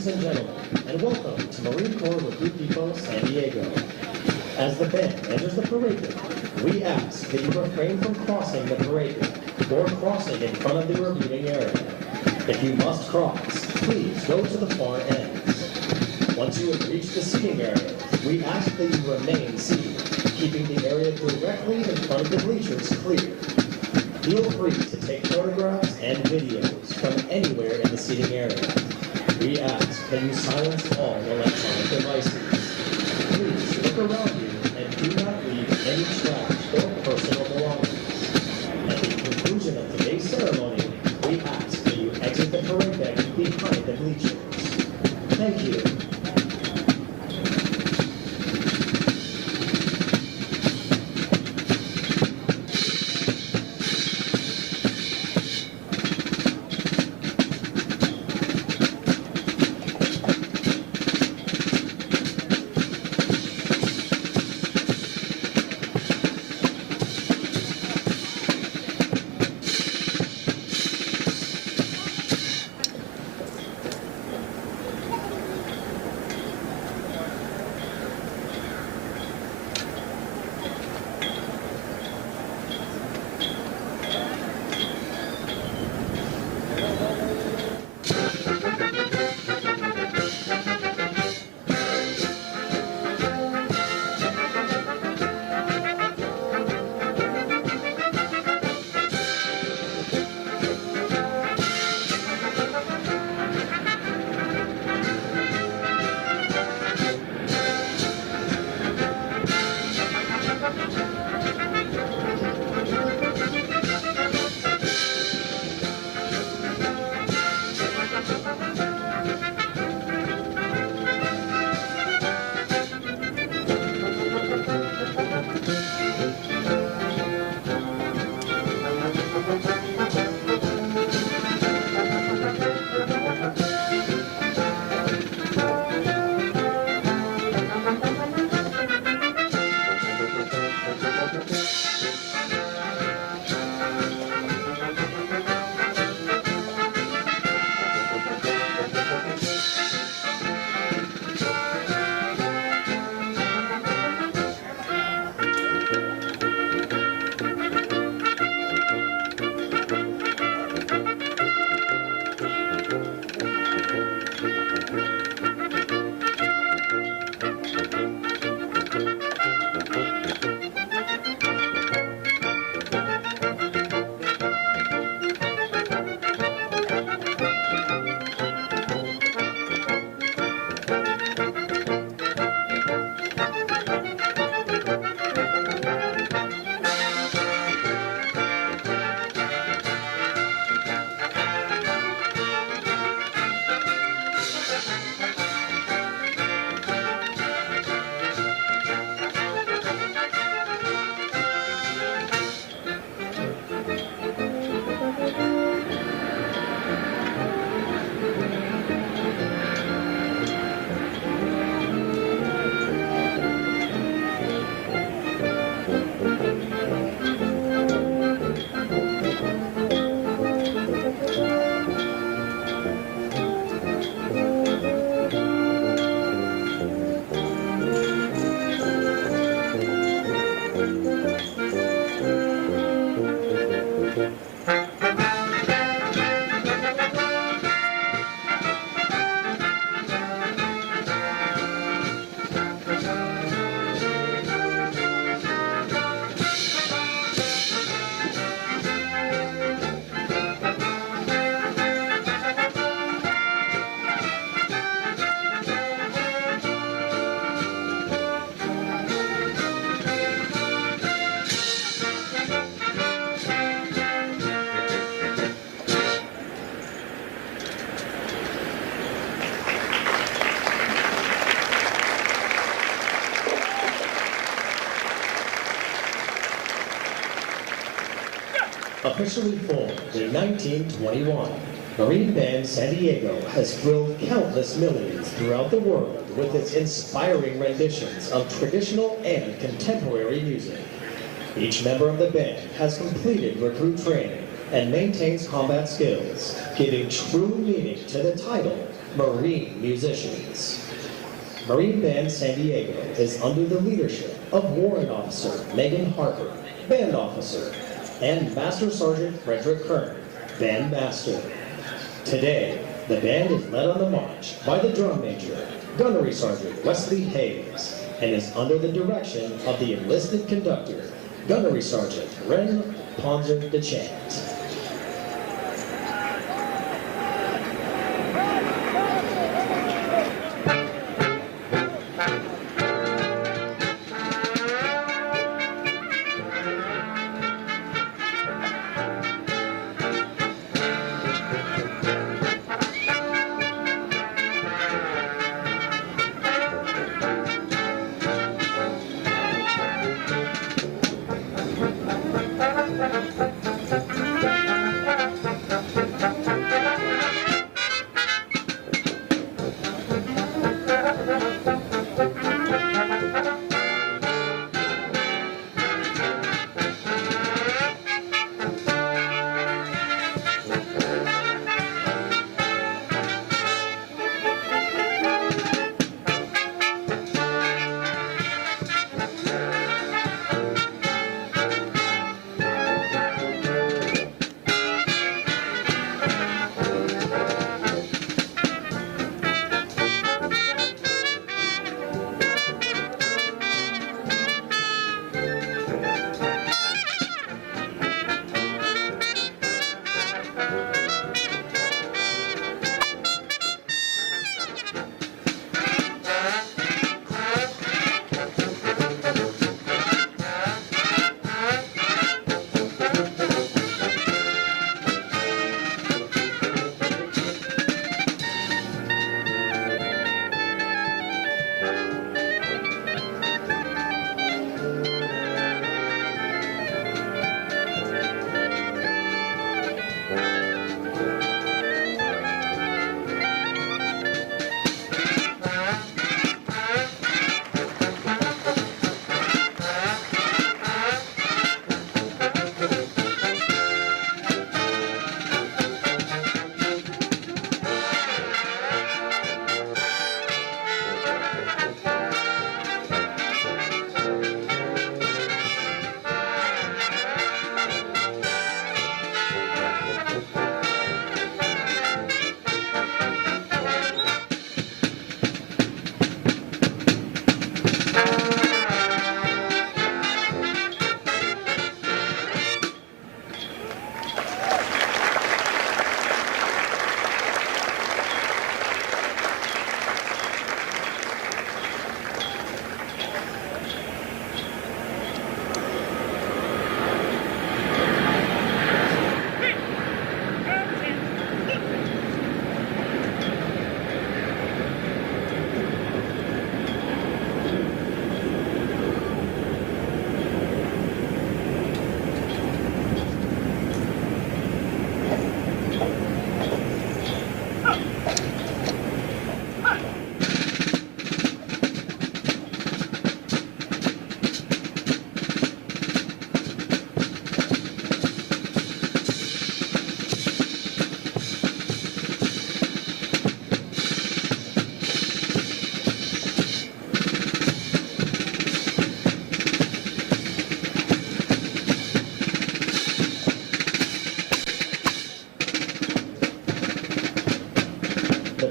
Ladies and gentlemen, and welcome to Marine Corps Recruit Depot, San Diego. As the band enters the parade ground, we ask that you refrain from crossing the parade ground or crossing in front of the reviewing area. If you must cross, please go to the far ends. Once you have reached the seating area, we ask that you remain seated, keeping the area directly in front of the bleachers clear. Feel free to take photographs and videos from anywhere in the seating area. We ask that you silence all electronic devices. Please look around you and do not leave any trash or personal belongings. At the conclusion of today's ceremony, we ask that you exit the parade deck behind the bleachers. Thank you. Officially formed in 1921, Marine Band San Diego has thrilled countless millions throughout the world with its inspiring renditions of traditional and contemporary music. Each member of the band has completed recruit training and maintains combat skills, giving true meaning to the title, Marine musicians. Marine Band San Diego is under the leadership of Warrant Officer Megan Harper, Band Officer, and Master Sergeant Frederick Kern, Band Master. Today, the band is led on the march by the Drum Major, Gunnery Sergeant Wesley Hayes, and is under the direction of the enlisted conductor, Gunnery Sergeant Ren Ponzer DeChant.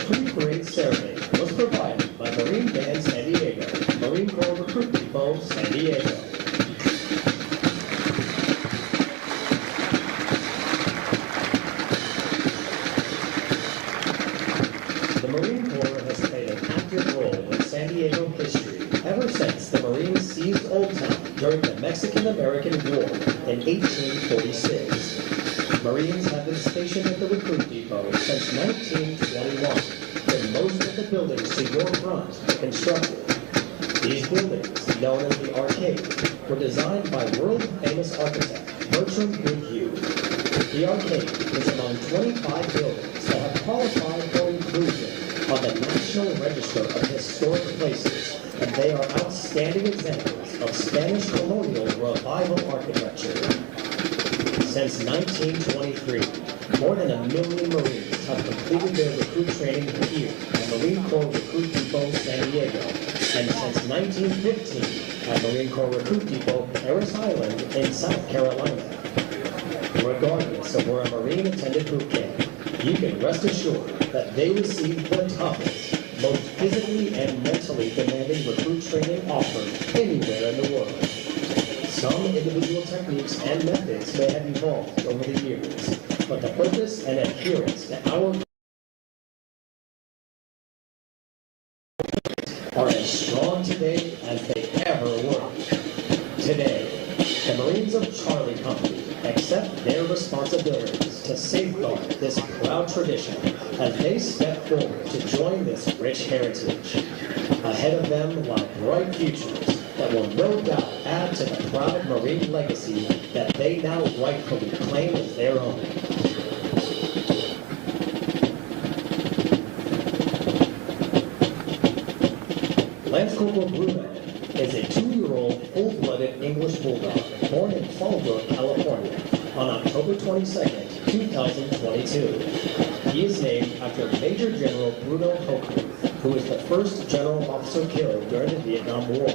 Pre-parade serenade was provided by Marine Band San Diego, Marine Corps Recruit Depot, San Diego. The Marine Corps has played an active role in San Diego history ever since the Marines seized Old Town during the Mexican-American War in 1846. Marines have been stationed at the Recruit Depot since 1921, when most of the buildings to your front were constructed. These buildings, known as the Arcade, were designed by world-famous architect Bertram Goodhue. The Arcade is among 25 buildings that have qualified for inclusion on the National Register of Historic Places, and they are outstanding examples of Spanish colonial revival architecture. Since 1923, More than 1 million Marines have completed their recruit training here at Marine Corps Recruit Depot, San Diego, and since 1915 at Marine Corps Recruit Depot, Harris Island in South Carolina. Regardless of where a Marine attended boot camp, you can rest assured that they receive the toughest, most physically and mentally demanding recruit training offered anywhere in the world. Some individual techniques and methods may have evolved over the years, but the purpose and adherence to our are as strong today as they ever were. Today, the Marines of Charlie Company accept their responsibilities to safeguard this proud tradition as they step forward to join this rich heritage. Ahead of them lie bright futures that will no doubt add to the proud Marine legacy that they now rightfully claim as their own. Lance Corporal Bruno is a 2-year-old full-blooded English bulldog born in Fallbrook, California on October 22nd, 2022. He is named after Major General Bruno Hochmuth, who was the first general officer killed during the Vietnam War.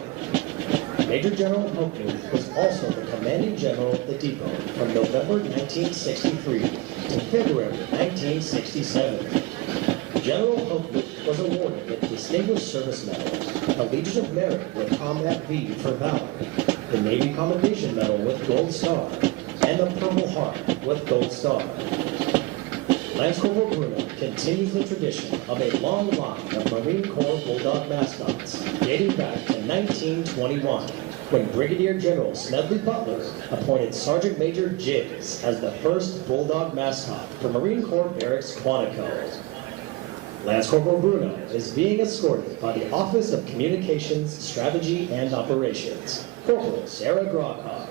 Major General Hochmuth was also the commanding general of the depot from November 1963 to February 1967. General Hochmuth was awarded the Distinguished Service Medal, the Legion of Merit with Combat V for Valor, the Navy Commendation Medal with Gold Star, and the Purple Heart with Gold Star. Lance Corporal Bruno continues the tradition of a long line of Marine Corps Bulldog mascots dating back to 1921, when Brigadier General Smedley Butler appointed Sergeant Major Jiggs as the first Bulldog mascot for Marine Corps Barracks Quantico. Lance Corporal Bruno is being escorted by the Office of Communications, Strategy, and Operations, Corporal Sarah Grockoff.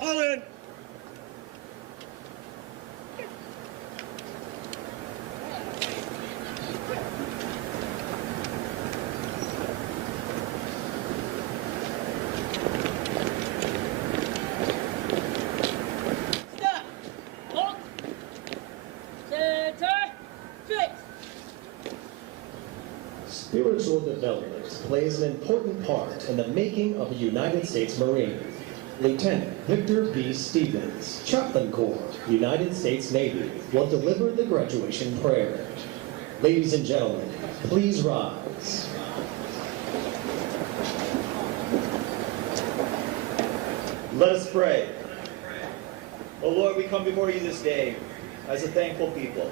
All in! Stop! Halt! Center! Fix! Spiritual development plays an important part in the making of a United States Marine. Lieutenant Victor B. Stevens, Chaplain Corps, United States Navy, will deliver the graduation prayer. Ladies and gentlemen, please rise. Let us pray. Oh Lord, we come before you this day as a thankful people.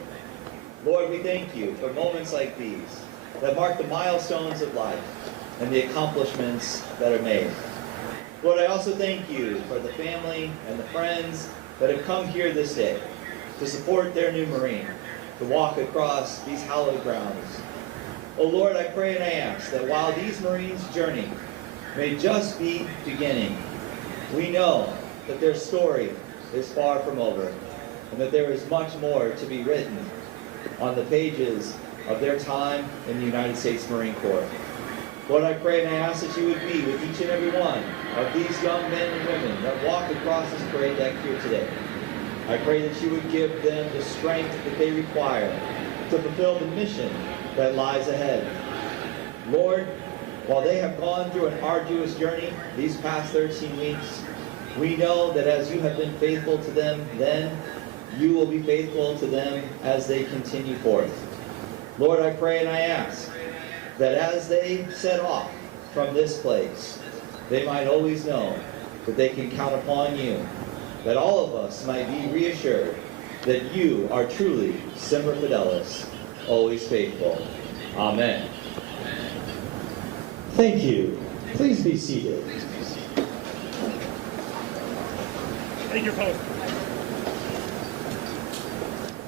Lord, we thank you for moments like these that mark the milestones of life and the accomplishments that are made. Lord, I also thank you for the family and the friends that have come here this day to support their new Marine, to walk across these hallowed grounds. Oh Lord, I pray and I ask that while these Marines' journey may just be beginning, we know that their story is far from over and that there is much more to be written on the pages of their time in the United States Marine Corps. Lord, I pray and I ask that you would be with each and every one of these young men and women that walk across this parade deck here today. I pray that you would give them the strength that they require to fulfill the mission that lies ahead. Lord, while they have gone through an arduous journey these past 13 weeks, we know that as you have been faithful to them then, you will be faithful to them as they continue forth. Lord, I pray and I ask that as they set off from this place, they might always know that they can count upon you, that all of us might be reassured that you are truly Semper Fidelis, always faithful. Amen. Thank you. Please be seated. Take your post.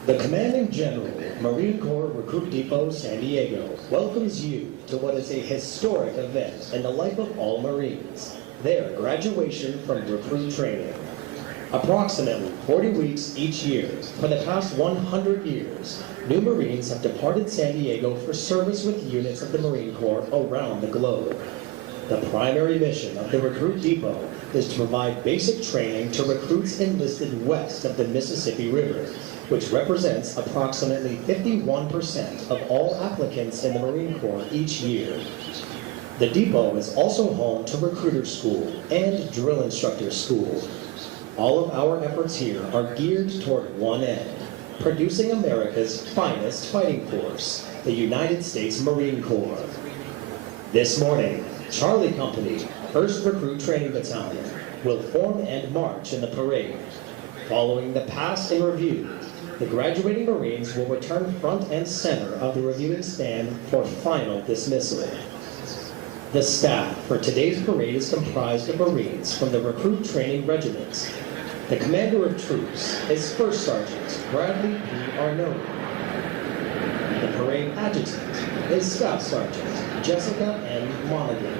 The Commanding General, Marine Corps Recruit Depot, San Diego, welcomes you to what is a historic event in the life of all Marines, their graduation from recruit training. Approximately 40 weeks each year, for the past 100 years, new Marines have departed San Diego for service with units of the Marine Corps around the globe. The primary mission of the Recruit Depot is to provide basic training to recruits enlisted west of the Mississippi River, which represents approximately 51% of all applicants in the Marine Corps each year. The depot is also home to Recruiter School and Drill Instructor School. All of our efforts here are geared toward one end, producing America's finest fighting force, the United States Marine Corps. This morning, Charlie Company, 1st Recruit Training Battalion, will form and march in the parade. Following the pass and review, the graduating Marines will return front and center of the reviewing stand for final dismissal. The staff for today's parade is comprised of Marines from the Recruit Training Regiments. The commander of troops is First Sergeant Bradley P. Arnone. The parade adjutant is Staff Sergeant Jessica N. Monaghan.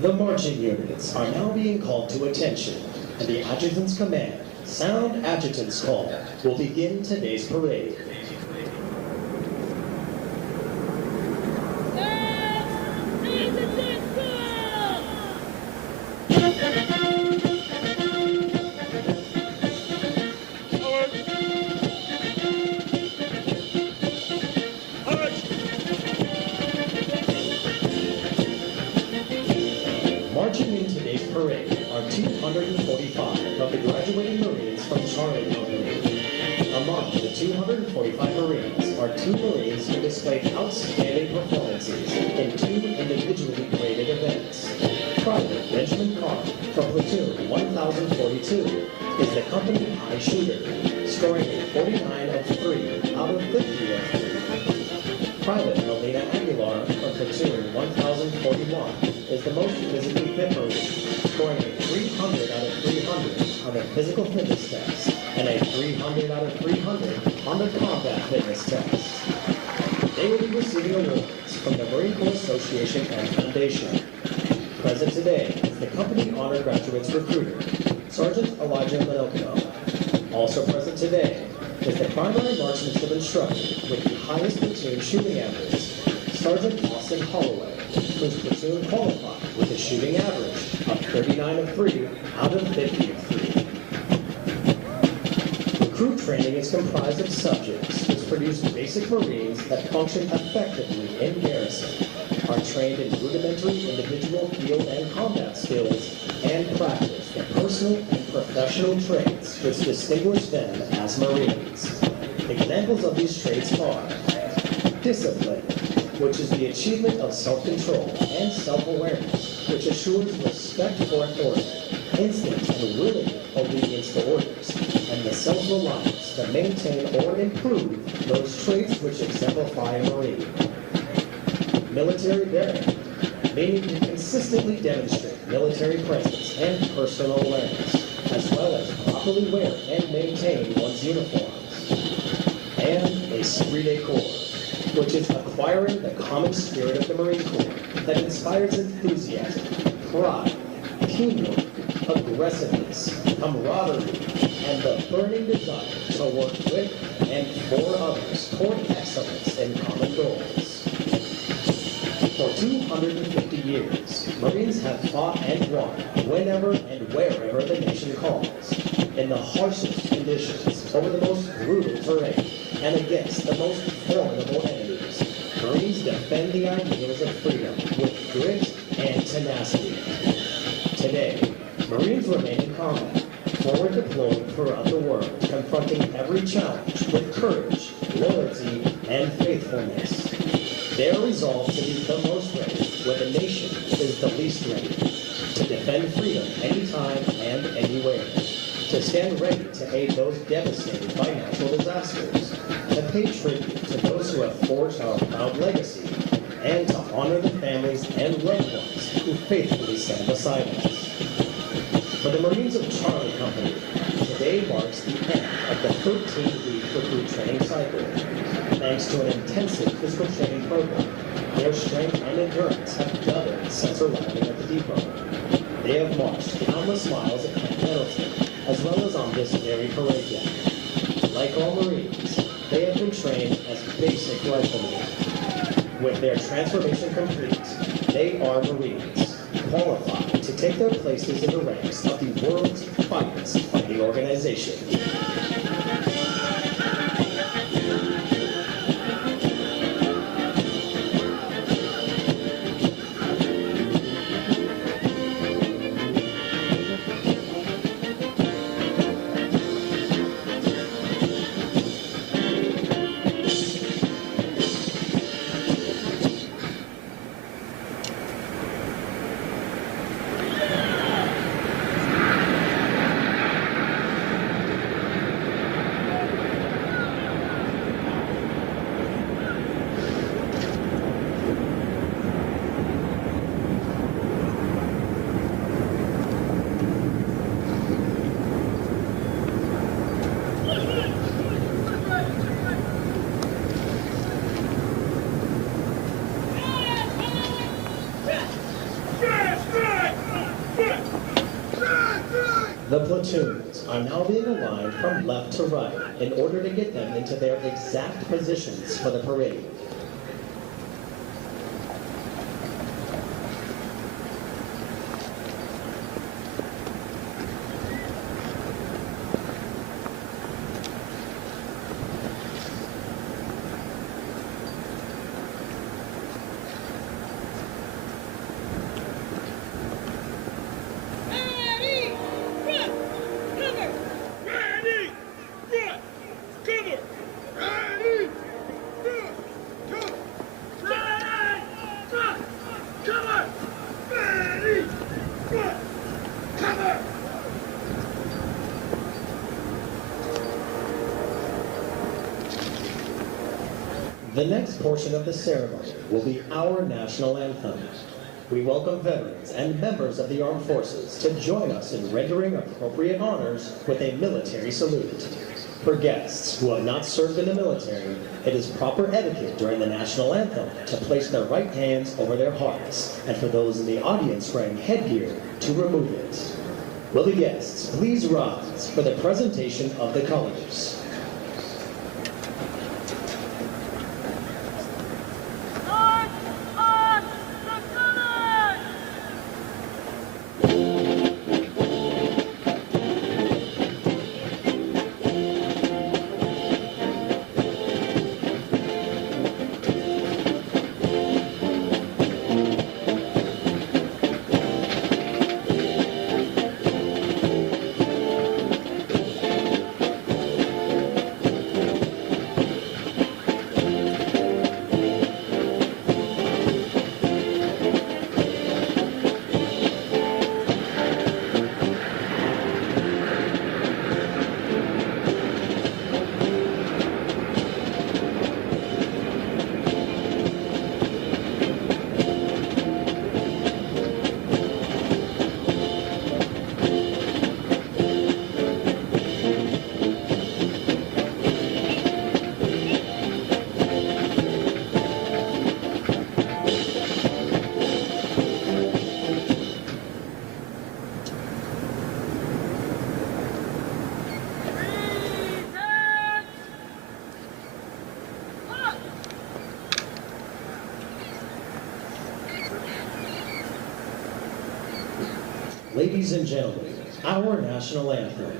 The marching units are now being called to attention, and the adjutant's command, Sound Adjutant's Call, will begin today's parade. Marching in today's parade are 245 of the graduating Marines from Charlie Company. Among the 245 Marines are 2 Marines who displayed outstanding performances in 2 individually graded events. Private Benjamin Carr from Platoon 1042 is the company high shooter, scoring a 49 of 3 out of 50 of 3. Private Melina Aguilar from Platoon 1041 is the most physically fit Marine, scoring a 300 out of 300 on the physical fitness test and a 300 out of 300 on the combat fitness test. They will be receiving awards from the Marine Corps Association and Foundation. Present today is the company honor graduates recruiter, Sergeant Elijah Minocchio. Also present today is the primary marksmanship instructor with the highest platoon shooting average, Sergeant Austin Holloway, whose platoon qualified with a shooting average of 39 of 3 out of 50 of 3. Recruit training is comprised of subjects which produce basic Marines that function effectively in garrison, are trained in rudimentary individual field and combat skills, and practice the personal and professional traits which distinguish them as Marines. Examples of these traits are discipline, which is the achievement of self-control and self-awareness, which assures respect for authority, instant and willing obedience to orders, and the self-reliance to maintain or improve those traits which exemplify a Marine. Military bearing, meaning to consistently demonstrate military presence and personal awareness, as well as properly wear and maintain one's uniforms. And esprit de corps, which is acquiring the common spirit of the Marine Corps that inspires enthusiasm, pride, teamwork, aggressiveness, camaraderie, and the burning desire to work with and for others toward excellence in common goals. For 250 years, Marines have fought and won whenever and wherever the nation calls, in the harshest conditions, over the most brutal terrain, and against the most formidable enemies. Marines defend the ideals of freedom with grit and tenacity. Today, Marines remain in combat, forward deployed throughout the world, confronting every challenge with courage, loyalty, and faithfulness. Their resolve to be the most ready when the nation is the least ready, to defend freedom anytime and anywhere, to stand ready to aid those devastated by natural disasters, to pay tribute to those who have forged our proud legacy, and to honor the families and loved ones who faithfully stand beside us. For the Marines of Charlie Company, today marks the end of the 13-week recruit training cycle. Thanks to an intensive physical training program, their strength and endurance have doubled since arriving at the depot. They have marched countless miles at Camp Pendleton, as well as on this very parade deck. Like all Marines, they have been trained as basic riflemen. With their transformation complete, they are Marines, qualified to take their places in the ranks of the world's finest fighting organization. The platoons are now being aligned from left to right in order to get them into their exact positions for the parade. The next portion of the ceremony will be our national anthem. We welcome veterans and members of the armed forces to join us in rendering appropriate honors with a military salute. For guests who have not served in the military, it is proper etiquette during the national anthem to place their right hands over their hearts, and for those in the audience wearing headgear to remove it. Will the guests please rise for the presentation of the colors? Ladies and gentlemen, our national anthem.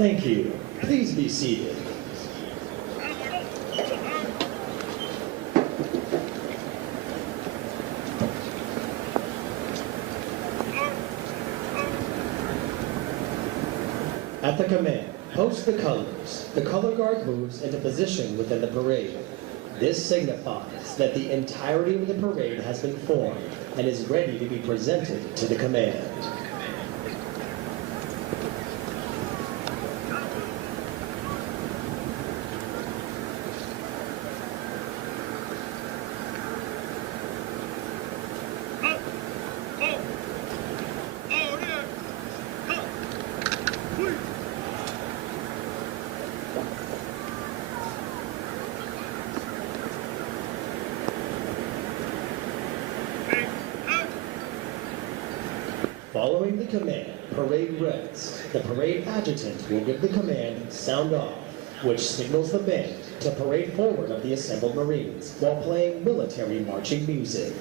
Thank you. Please be seated. At the command, hoist the colors. The color guard moves into position within the parade. This signifies that the entirety of the parade has been formed and is ready to be presented to the command. Following the command, parade rests. The parade adjutant will give the command, sound off, which signals the band to parade forward of the assembled Marines while playing military marching music.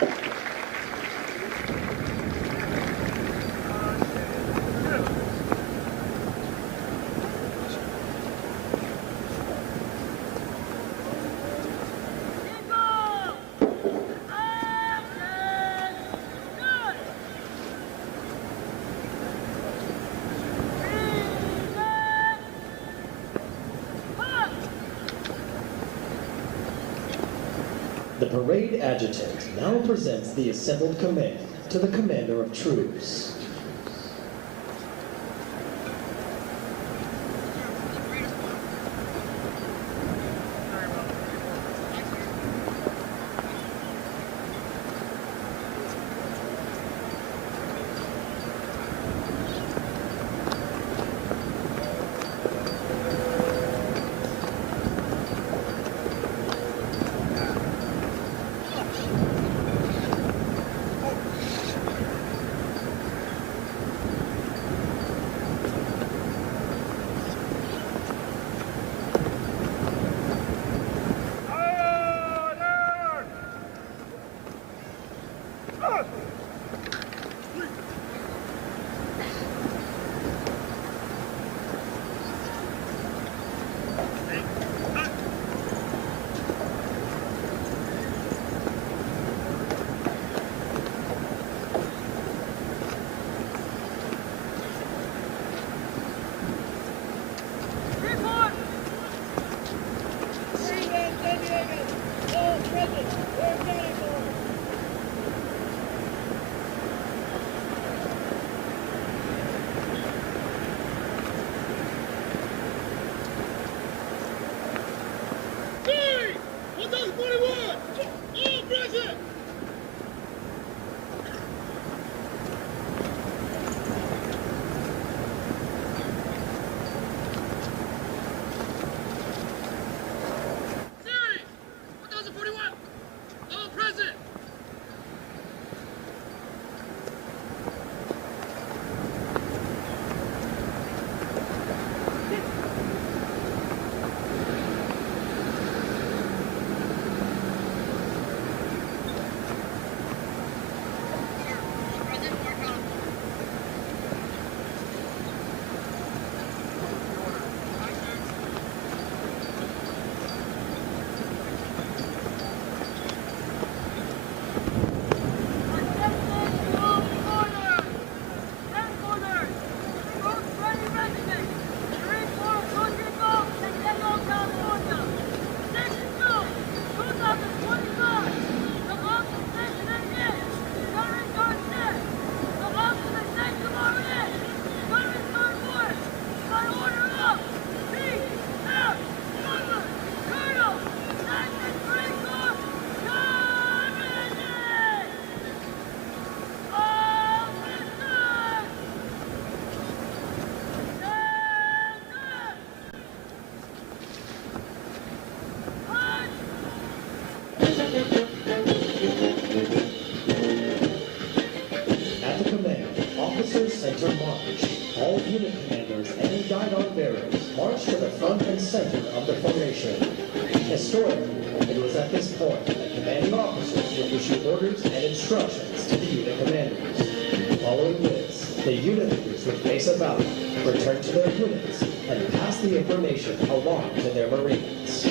The parade adjutant now presents the assembled command to the commander of troops. At the command, officers center march. All unit commanders and guidon bearers march to the front and center of the formation. Historically, it was at this point that commanding officers would issue orders and instructions to the unit commanders. Following this, the unit leaders would face a battle, return to their units, and pass the information along to their Marines.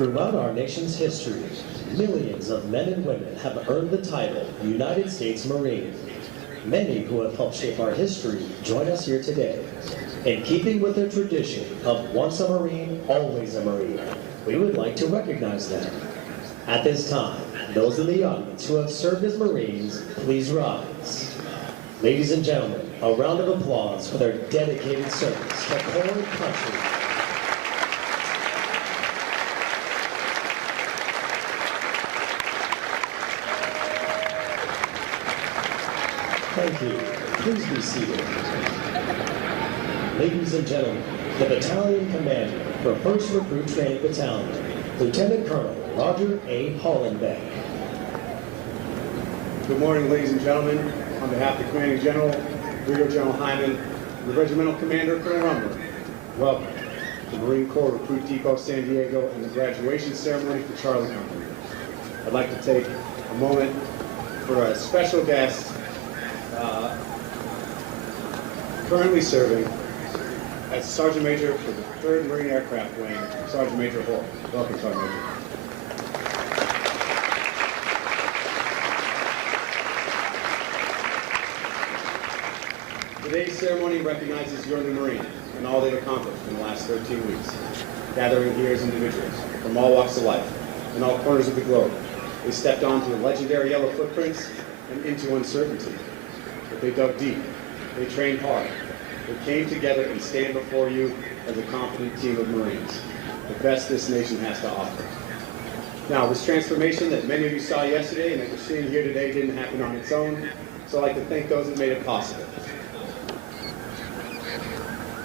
Throughout our nation's history, millions of men and women have earned the title United States Marine. Many who have helped shape our history join us here today. In keeping with the tradition of once a Marine, always a Marine, we would like to recognize them. At this time, those in the audience who have served as Marines, please rise. Ladies and gentlemen, a round of applause for their dedicated service to corps and country. Thank you. Please be seated. Ladies and gentlemen, the battalion commander for 1st Recruit Training Battalion, Lieutenant Colonel Roger A. Hollenbeck. Good morning, ladies and gentlemen. On behalf of the Commanding General, Brigadier General Hyman, and the Regimental Commander, Colonel Rumler, welcome to Marine Corps Recruit Depot, San Diego, and the graduation ceremony for Charlie Company. I'd like to take a moment for a special guest currently serving as Sergeant Major for the 3rd Marine Aircraft Wing, Sergeant Major Holt. Welcome, Sergeant Major. Today's ceremony recognizes your new Marine and all they've accomplished in the last 13 weeks. Gathering here as individuals from all walks of life, in all corners of the globe, they stepped onto the legendary yellow footprints and into uncertainty. But they dug deep, they trained hard, they came together and stand before you as a confident team of Marines, the best this nation has to offer. Now, this transformation that many of you saw yesterday and that you're seeing here today didn't happen on its own, so I'd like to thank those that made it possible.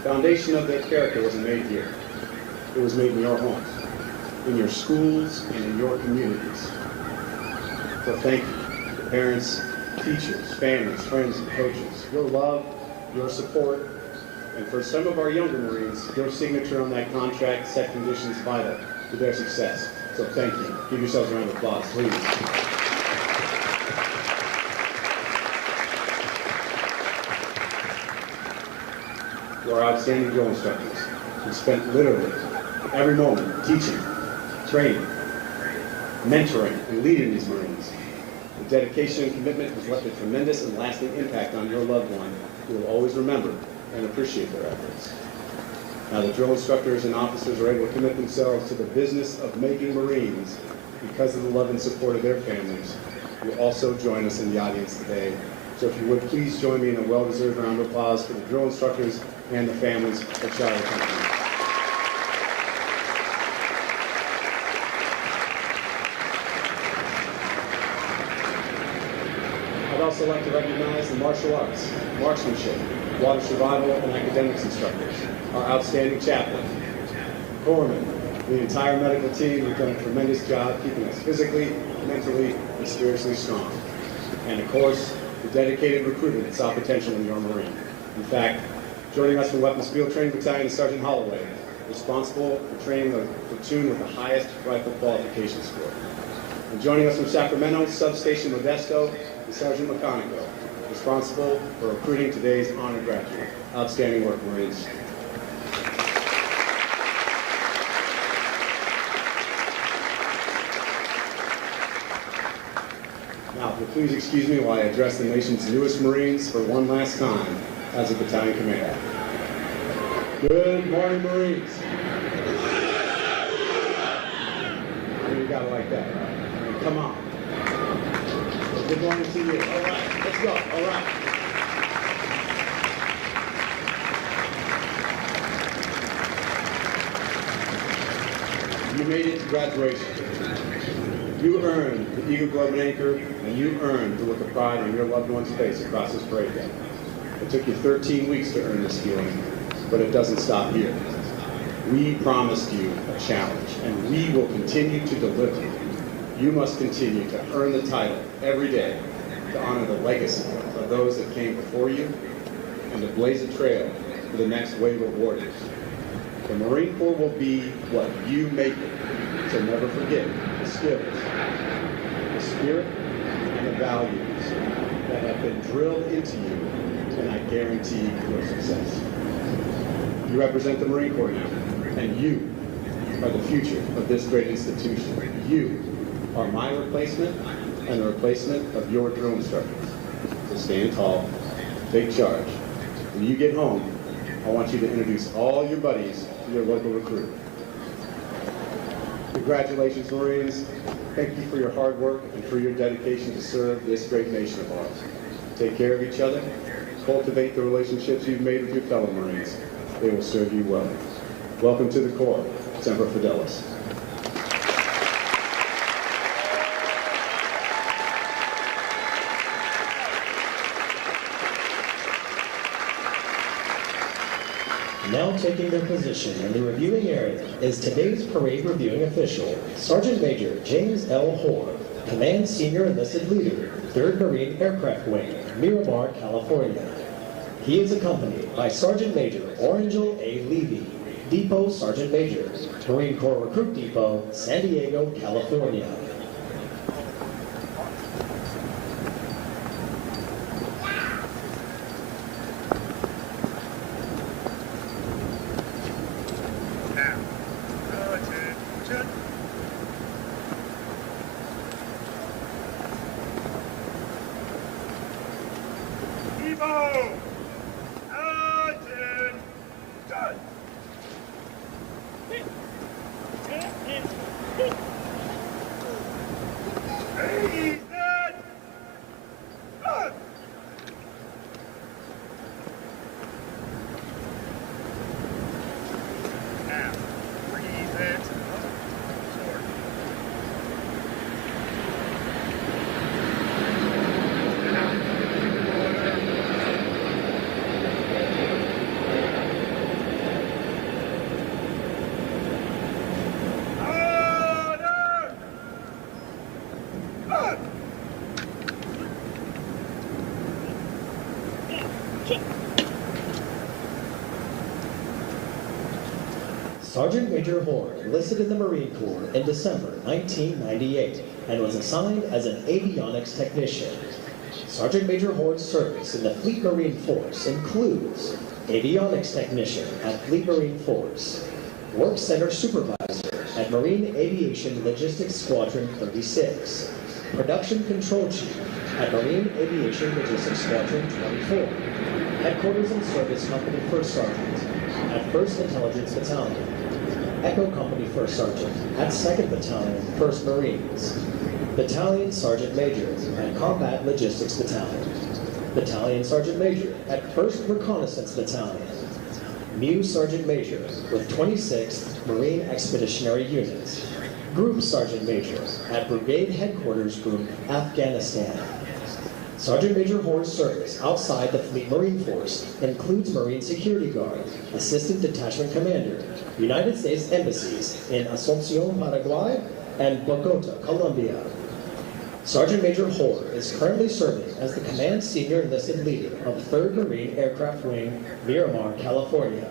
The foundation of their character wasn't made here. It was made in your homes, in your schools, and in your communities. So thank you to parents, teachers, families, friends, and coaches. Your love, your support, and for some of our younger Marines, your signature on that contract set conditions vital to their success. So thank you. Give yourselves a round of applause, please. To our outstanding drill instructors, who spent literally every moment teaching, training, mentoring, and leading these Marines. The dedication and commitment has left a tremendous and lasting impact on your loved one who will always remember and appreciate their efforts. Now, the drill instructors and officers are able to commit themselves to the business of making Marines because of the love and support of their families, who will also join us in the audience today. So if you would, please join me in a well-deserved round of applause for the drill instructors and the families of Charlie Company. I'd also like to recognize the martial arts, marksmanship, water survival, and academics instructors, our outstanding chaplain, corpsmen, the entire medical team who've done a tremendous job keeping us physically, mentally, and spiritually strong. And of course, the dedicated recruiter that saw potential in your Marine. In fact, joining us from Weapons Field Training Battalion is Sergeant Holloway, responsible for training the platoon with the highest rifle qualification score. And joining us from Sacramento, Substation Modesto, is Sergeant Mecanico, responsible for recruiting today's honored graduate. Outstanding work, Marines. Now, if you'll please excuse me while I address the nation's newest Marines for one last time as a battalion commander. Good morning, Marines. You gotta like that, right? I mean, come on. Good morning to you. All right, let's go. All right. You made it to graduation. You earned the Eagle Globe and Anchor, and you earned the look of pride on your loved one's face across this parade day. It took you 13 weeks to earn this feeling, but it doesn't stop here. We promised you a challenge, and we will continue to deliver. You must continue to earn the title every day to honor the legacy of those that came before you and to blaze a trail for the next wave of warriors. The Marine Corps will be what you make it, so never forget the skills, the spirit, and the values that have been drilled into you, and I guarantee your success. You represent the Marine Corps now, and you are the future of this great institution. You are my replacement and the replacement of your drill instructors. So stand tall, take charge. When you get home, I want you to introduce all your buddies to your local recruit. Congratulations, Marines. Thank you for your hard work and for your dedication to serve this great nation of ours. Take care of each other. Cultivate the relationships you've made with your fellow Marines. They will serve you well. Welcome to the Corps. Semper Fidelis. Now taking their position in the reviewing area is today's parade reviewing official, Sergeant Major James L. Hoare, Command Senior Enlisted Leader, 3rd Marine Aircraft Wing, Miramar, California. He is accompanied by Sergeant Major Orangel A. Levy, Depot Sergeant Major, Marine Corps Recruit Depot, San Diego, California. Sergeant Major Hoare enlisted in the Marine Corps in December 1998 and was assigned as an avionics technician. Sergeant Major Hoare's service in the Fleet Marine Force includes avionics technician at Fleet Marine Force, work center supervisor at Marine Aviation Logistics Squadron 36, production control chief at Marine Aviation Logistics Squadron 24, headquarters and service company first sergeant at 1st Intelligence Battalion, Echo Company First Sergeant at 2nd Battalion, 1st Marines, Battalion Sergeant Major at Combat Logistics Battalion, Battalion Sergeant Major at 1st Reconnaissance Battalion, MEU Sergeant Major with 26th Marine Expeditionary Unit, Group Sergeant Major at Brigade Headquarters Group, Afghanistan. Sergeant Major Hoare's service outside the Fleet Marine Force includes Marine Security Guard, Assistant Detachment Commander, United States Embassies in Asunción, Paraguay, and Bogota, Colombia. Sergeant Major Hoare is currently serving as the Command Senior Enlisted Leader of 3rd Marine Aircraft Wing, Miramar, California.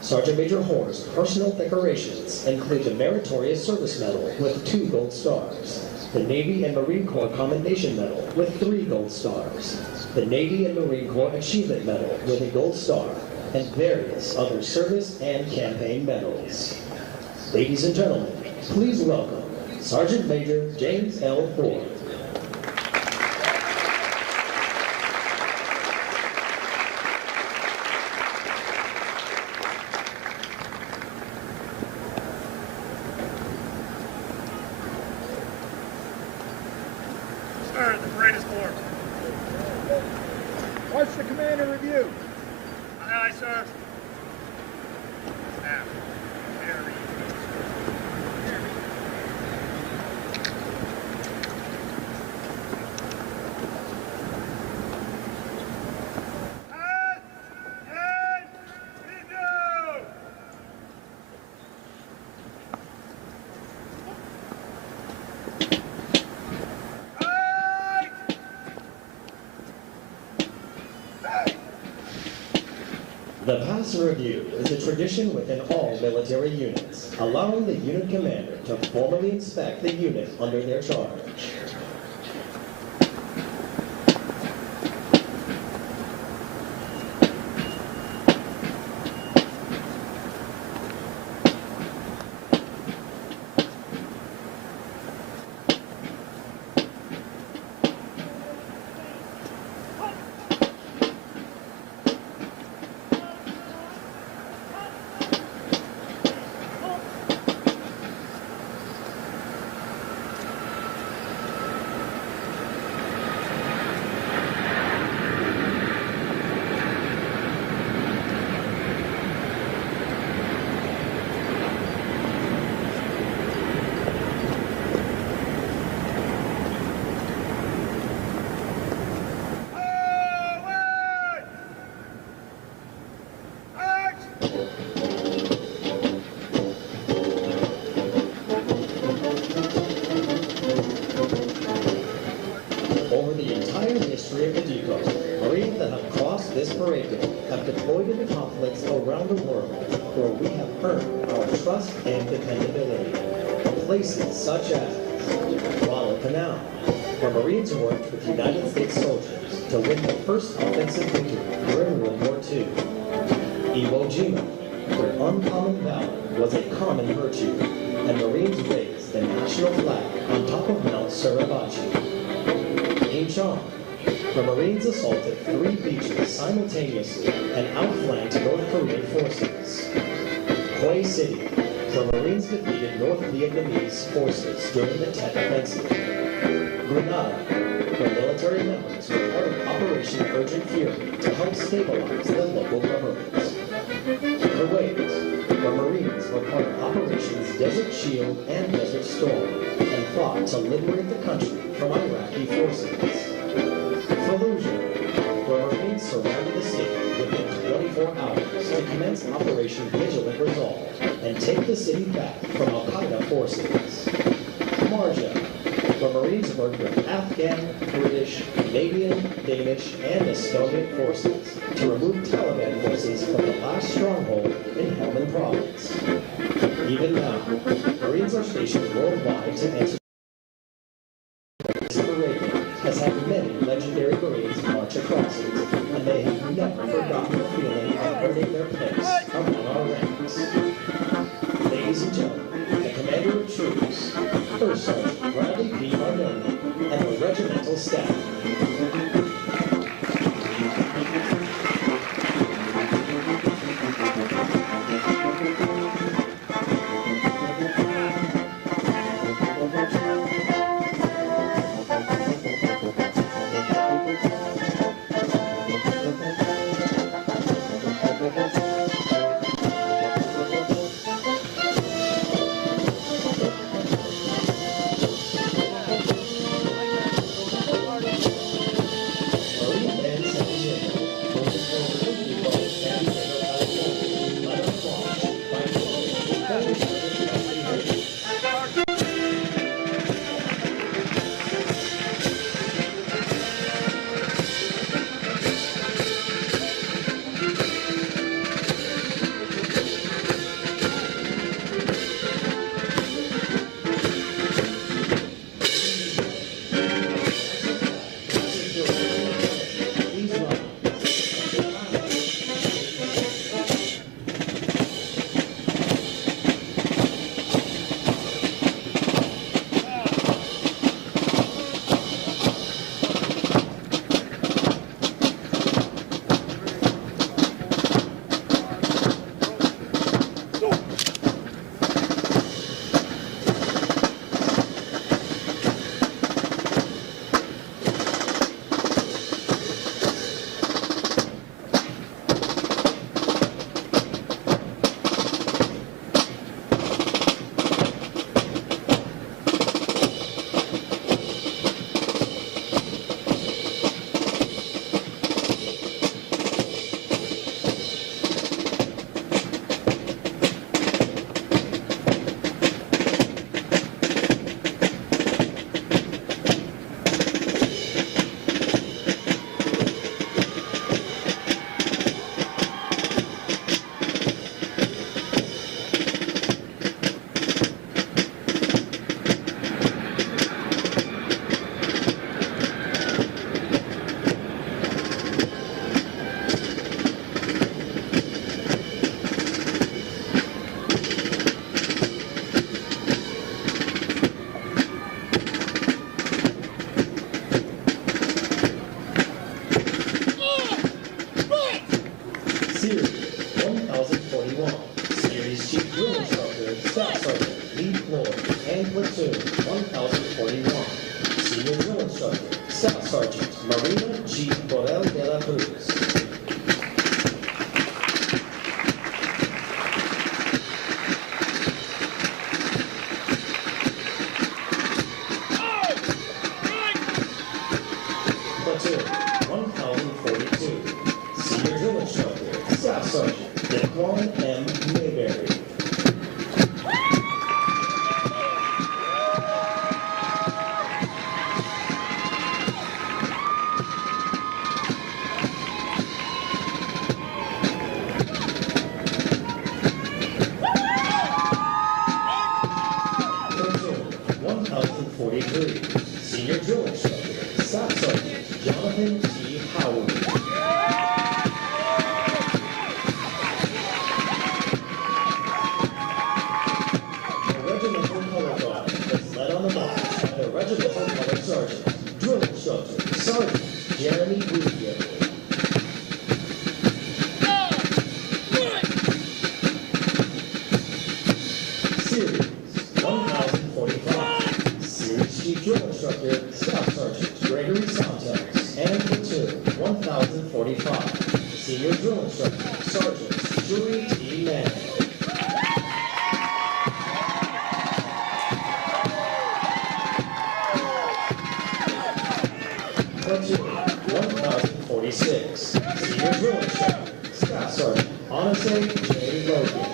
Sergeant Major Hoare's personal decorations include the Meritorious Service Medal with 2 gold stars, the Navy and Marine Corps Commendation Medal with 3 gold stars, the Navy and Marine Corps Achievement Medal with a gold star, and various other service and campaign medals. Ladies and gentlemen, please welcome Sergeant Major James L. Hoare. Sir, the parade is formed. Watch the commander review. Aye, aye, sir. Now, there we go. The pass and review is a tradition within all military units, allowing the unit commander to formally inspect the unit under their charge. Parade have deployed into conflicts around the world where we have earned our trust and dependability. Places such as Guadalcanal, where Marines worked with United States soldiers to win the first offensive victory during World War II. Iwo Jima, where uncommon valor was a common virtue, and Marines raised the national flag on top of Mount Suribachi. Incheon, where Marines assaulted 3 beaches simultaneously and outflanked North Korean forces. Hue City, where Marines defeated North Vietnamese forces during the Tet Offensive. Grenada, where military members were part of Operation Urgent Fury to help stabilize the local governments. Kuwait, where Marines were part of Operations Desert Shield and Desert Storm and fought to liberate the country from Iraqi forces. Fallujah, where Marines surrounded the city within 24 hours to commence Operation Vigilant Resolve and take the city back from Al-Qaeda forces. Marja, where Marines worked with Afghan, British, Canadian, Danish, and Estonian forces to remove Taliban forces from the last stronghold in Helmand Province. Even now, Marines are stationed worldwide to answer. This parade has had many legendary Marines march across it, and they have never forgotten the feeling of earning their place among our ranks. Ladies and gentlemen, the commander of troops, First Sergeant Bradley P. Arnone, and the regimental staff. Party. Senior Drill Instructor, Sergeant Julie T. Manning. Platoon 1046, Senior Drill Instructor, Staff Sergeant Anase J. Logan.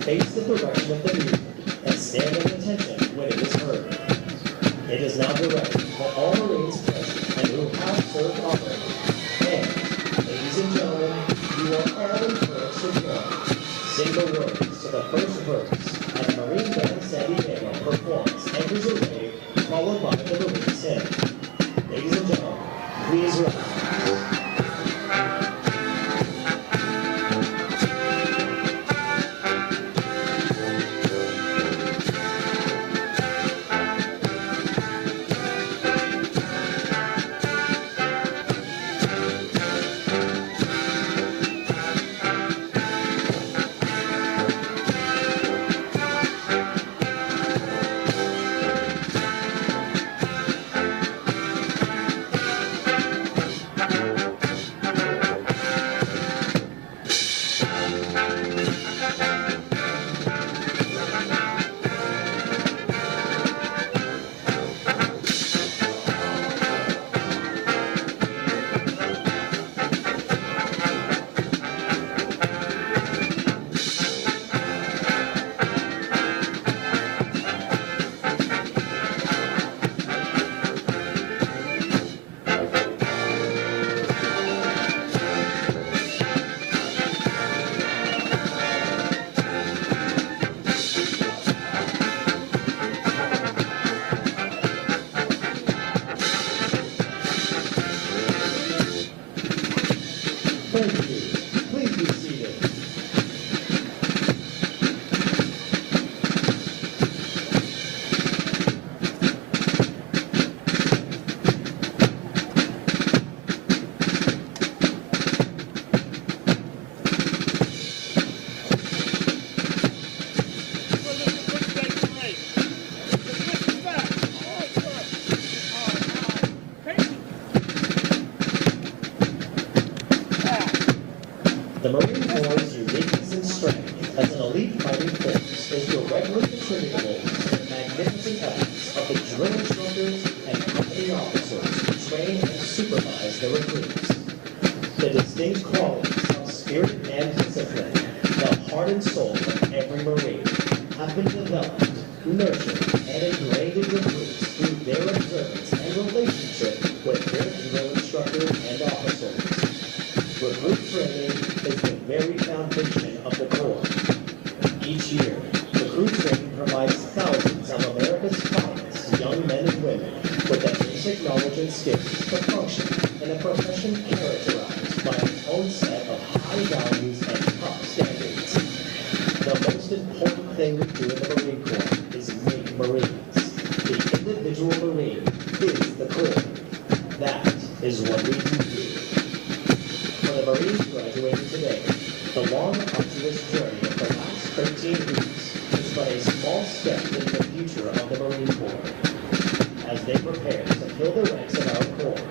Face the direction of the music and stand at attention when it is heard. It is now directed that all Marines present and who have served already, and, ladies and gentlemen, you are all encouraged to join. Sing the words to the first verse, and the Marine Band San Diego performs Enters a Wave, followed by the Marines hymn. Ladies and gentlemen, please rise. Thank you. Please be seated. The Marine Corps' uniqueness and strength as an elite fighting force is directly attributable to the magnificent efforts of the drill instructors and company officers who train and supervise the recruits. The distinct qualities of spirit and discipline, the heart and soul of every Marine, have been developed, nurtured, and ingrained in recruits through their observance and relationship with their drill instructors and officers. Recruit training is the very foundation of the Corps. Each year, recruit training provides thousands of America's finest young men and women with the basic knowledge and skills to function in a profession characterized by its own set of high values and top standards. The most important thing we do in the Marine Corps is make Marines. The individual Marine is the Corps. That is what we do here. For the Marines graduating today, the long, arduous journey of the last 13 weeks is but a small step into the future of the Marine Corps. As they prepare to fill the ranks of our Corps,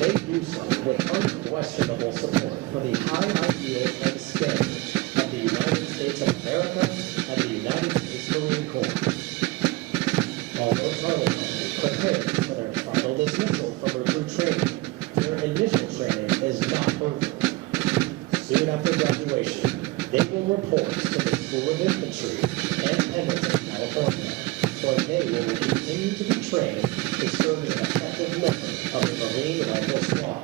they do so with unquestionable support for the high ideals and standards of the United States of America and the United States Marine Corps. Although Pendleton prepares for their final dismissal from recruit training, their initial training is not over. Soon after graduation, they will report to the School of Infantry in Pendleton, California, where they will continue to be trained to serve as an effective member of the Marine Rifle Squad.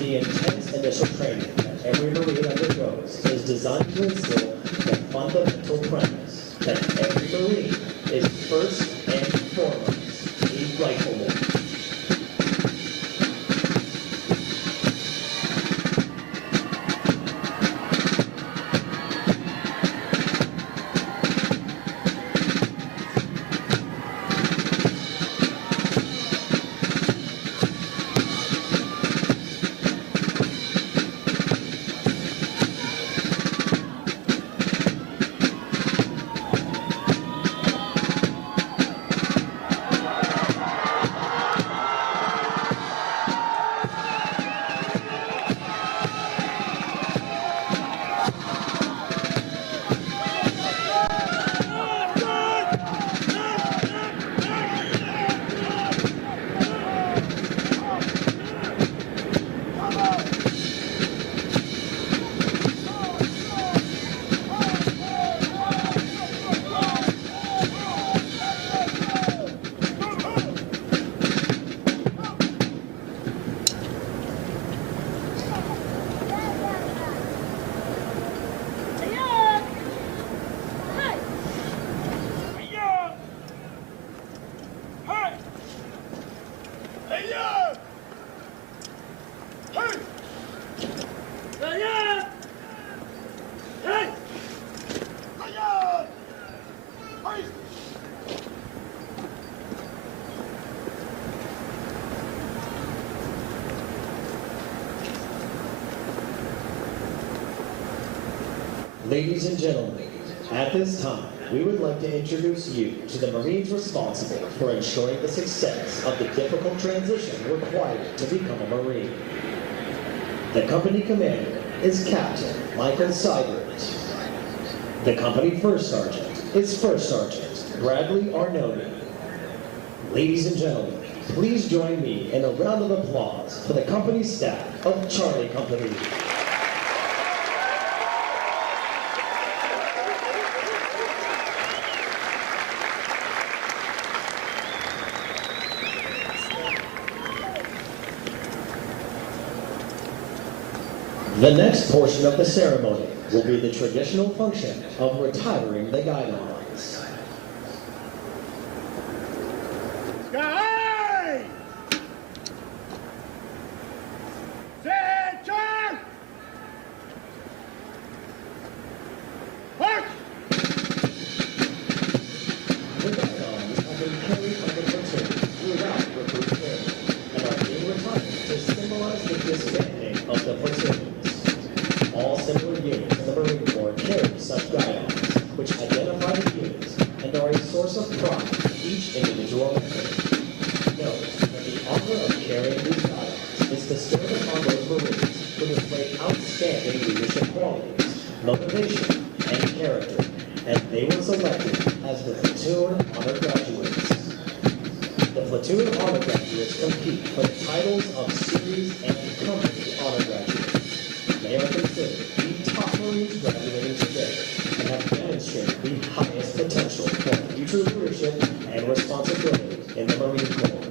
The intense initial training that every Marine undergoes is designed to instill the fundamental premise that every Marine is first and foremost a rifleman. Ladies and gentlemen, at this time, we would like to introduce you to the Marines responsible for ensuring the success of the difficult transition required to become a Marine. The company commander is Captain Michael Seibert. The company first sergeant is First Sergeant Bradley Arnone. Ladies and gentlemen, please join me in a round of applause for the company staff of Charlie Company. The next portion of the ceremony will be the traditional function of retiring the guidons. Sky! Center! March! The guidons have been carried on the platoon throughout recruit training and are being retired to symbolize the disbanding of the platoons. All similar units in the Marine Corps carry such guidons, which identify the units and are a source of pride to each individual member. Note that the honor of carrying these guidons is bestowed upon those Marines who display outstanding leadership qualities, motivation, and character, and they were selected as the platoon honor graduates. The platoon honor graduates compete for the titles of series and company honor graduates. They are considered the top Marines graduating today and have demonstrated the highest potential for future leadership and responsibility in the Marine Corps.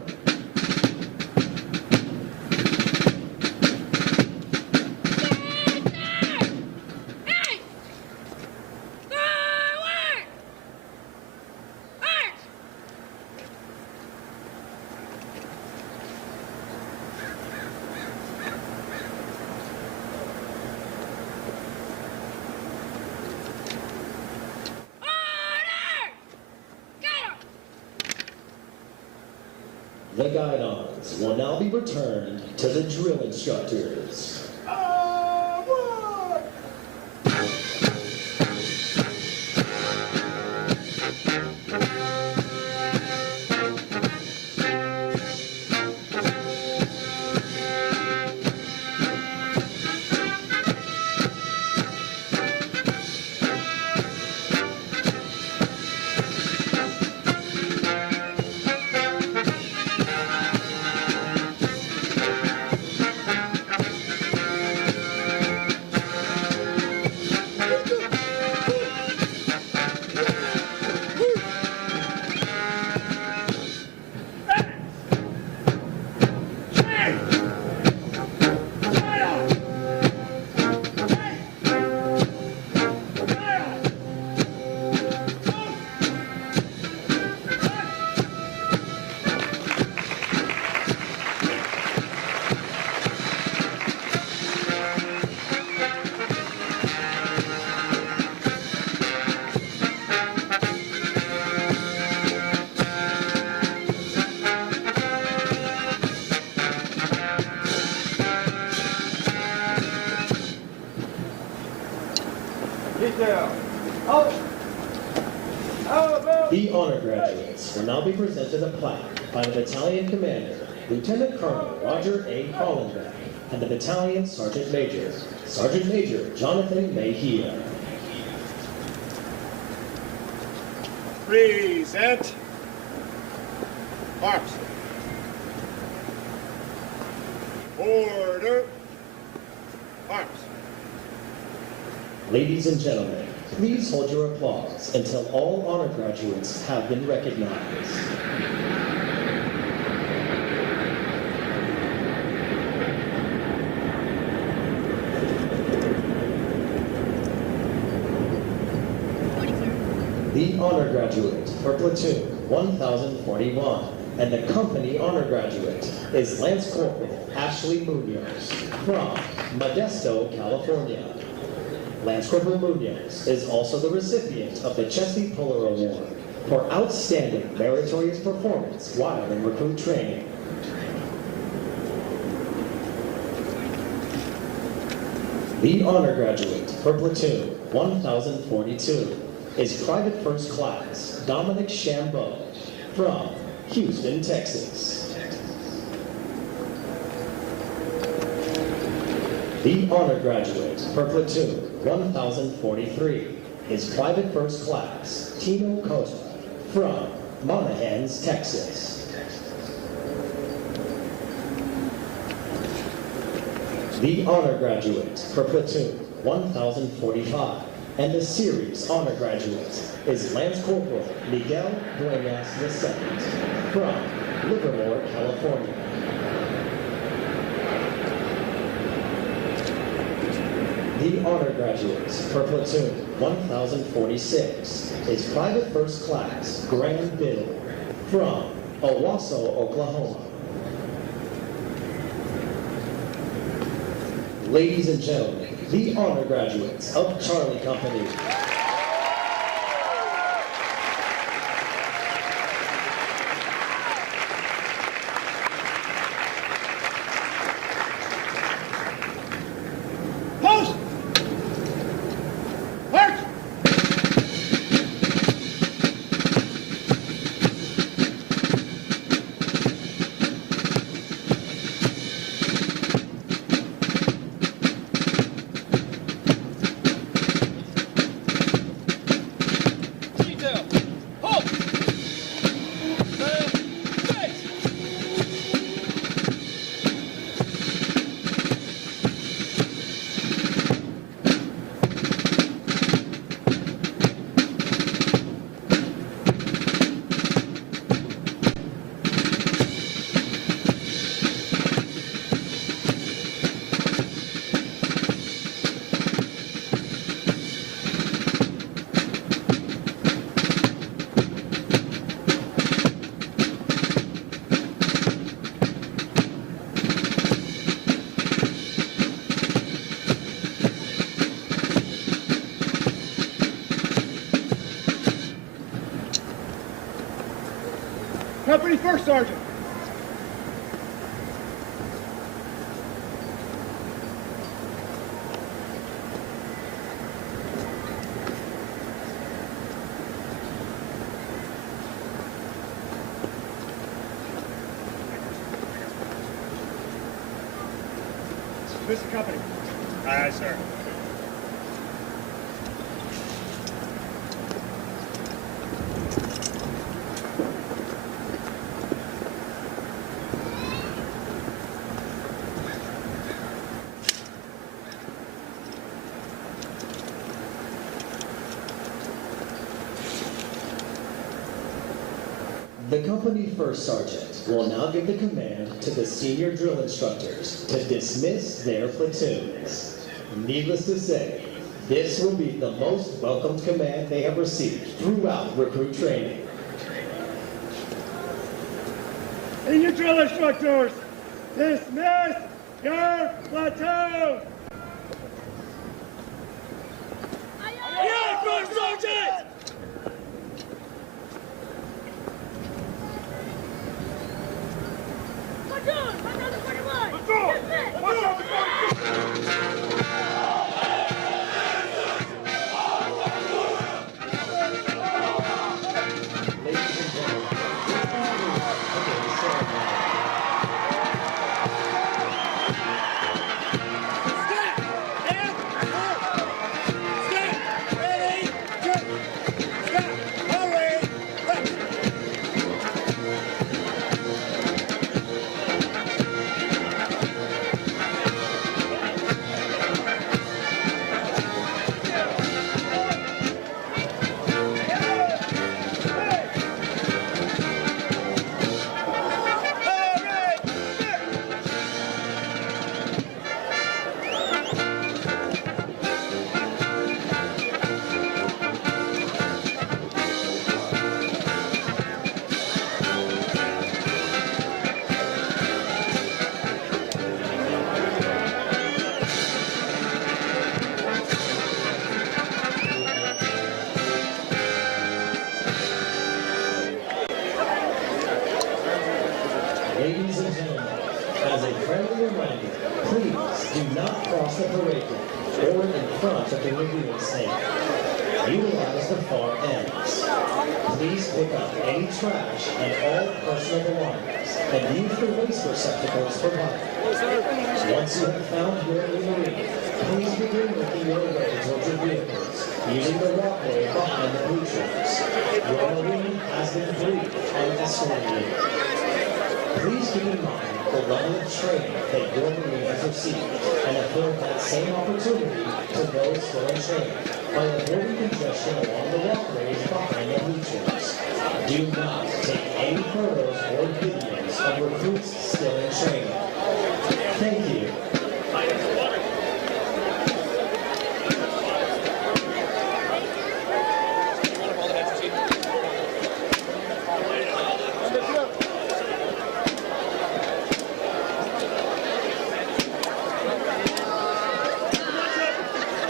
Hey! Forward! March! Order! Get 'em! The guidons will now be returned to the drill instructors. The honor graduates will now be presented a plaque by the battalion commander, Lieutenant Colonel Roger A. Hollenbeck, and the battalion Sergeant Major, Sergeant Major Jonathan Mejia. Present. March. Order. March. Ladies and gentlemen, please hold your applause until all honor graduates have been recognized. The honor graduate for platoon 1041 and the company honor graduate is Lance Corporal Ashley Munoz from Modesto, California. Lance Corporal Munoz is also the recipient of the Chesty Puller Award for outstanding meritorious performance while in recruit training. The honor graduate for platoon 1042 is Private First Class Dominic Shambo from Houston, Texas. The honor graduate for Platoon 1043 is Private First Class Tino Cota from Monahans, Texas. The honor graduate for Platoon 1045 and the series honor graduate is Lance Corporal Miguel Duenas II from Livermore, California. The honor graduate for Platoon 1046 is Private First Class Graham Biddle from Owasso, Oklahoma. Ladies and gentlemen, the honor graduates of Charlie Company. Post! March! Detail! Halt! Face! Company First Sergeant. Mr. Company. Aye, sir. The company first sergeant will now give the command to the senior drill instructors to dismiss their platoons. Needless to say, this will be the most welcomed command they have received throughout recruit training. Senior drill instructors, dismiss your platoon! Yeah, First Sergeant! Platoon! 1041! Dismiss! Ladies and gentlemen, today's ceremony. Ladies and gentlemen, as a friendly reminder, please do not cross the parade line or front of the reviewing stand. Utilize the far ends. Please pick up any trash and all personal belongings and use the waste receptacles provided. Once you have found your new Marine, please begin making your way towards your vehicles using the walkway behind the bleachers. Your Marine has been freed and escorted you. Please keep in mind the level of training that your Marine has received and afford that same opportunity to those still in training by avoiding congestion along the walkways behind the bleachers. Do not take any photos or videos